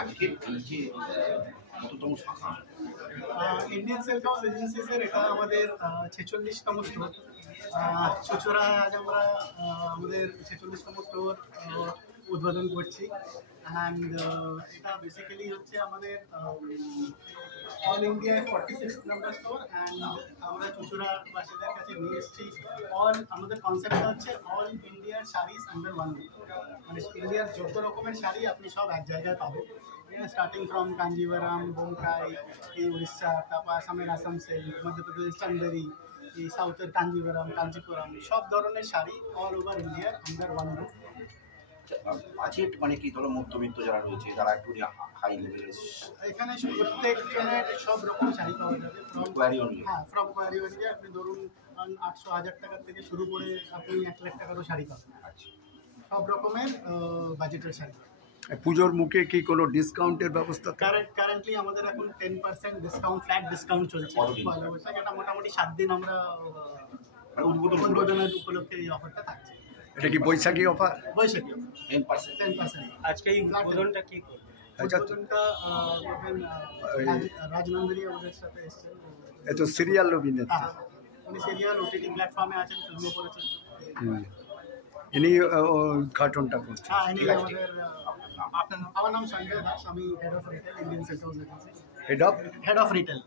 আজকের এই যে কততম শাখা ইন্ডিয়ান সেলফ হাউস এজেন্সিসের এটা আমাদের 46তম স্টোর। চুচুড়া আজ আমরা আমাদের 46তম স্টোর উদ্বোধন করছি। অ্যান্ড এটা বেসিক্যালি হচ্ছে আমাদের অল ইন্ডিয়ায় 46 নাম্বার স্টোর। অ্যান্ড আমরা চুচুড়ার বাসীদের কাছে নিয়ে এসেছি আমাদের কনসেপ্টটা হচ্ছে অল ইন্ডিয়ার শাড়িজ আন্ডার ওয়ান রুফ। মানে ইন্ডিয়ার যত রকমের শাড়ি আপনি সব এক জায়গায় পাবেন, স্টার্টিং ফ্রম কাঞ্জিভারাম, বোমকাই, এই উড়িষ্যা, তারপর আসামের আসাম সিল্ক, মধ্যপ্রদেশ চন্দেরি, এই সাউথের কাঞ্জিভারাম, কাঞ্চিপুরম, সব ধরনের শাড়ি অল ওভার ইন্ডিয়ার আন্ডার ওয়ান রুফ। বাজেট মানে কি ধরো মধ্যবিত্ত যারা রয়েছে তারা একটু হাই লেভেলের, এখানে প্রত্যেক জনের সব রকম শাড়ি পাওয়া যাবে। ফ্রম কোয়ারি অনুযায়ী আপনি ধরুন 800,000 টাকার থেকে শুরু করে আপনি 1 লাখ টাকারও শাড়ি পাবেন। সব রকমের বাজেটের শাড়ি। পুজোর মুখে কি কোনো ডিসকাউন্টের ব্যবস্থা? কারেন্টলি আমাদের এখন 10% ডিসকাউন্ট, ফ্ল্যাট ডিসকাউন্ট চলছে। এটা মোটামুটি 7 দিন আমরা উদ্বোধনের উপলক্ষে এই অফারটা থাকছে। এটা কি বৈশাখী অফার? বৈশাখী 10%। আজকে এই উদ্বোধনটা কি করবে? উদ্বোধনটা রাজনন্দিনী আমাদের সাথে এসেছেন। এত সিরিয়াল অভিনেতা, উনি সিরিয়াল ওটিটি প্ল্যাটফর্মে আছেন, ফিল্মও করেছেন। ইনি উদ্ঘাটনটা করছেন। হ্যাঁ, ইনি আমাদের। আমার নাম সঞ্জয় দাস, আমি head of retail, Indian self house agency. Head of retail.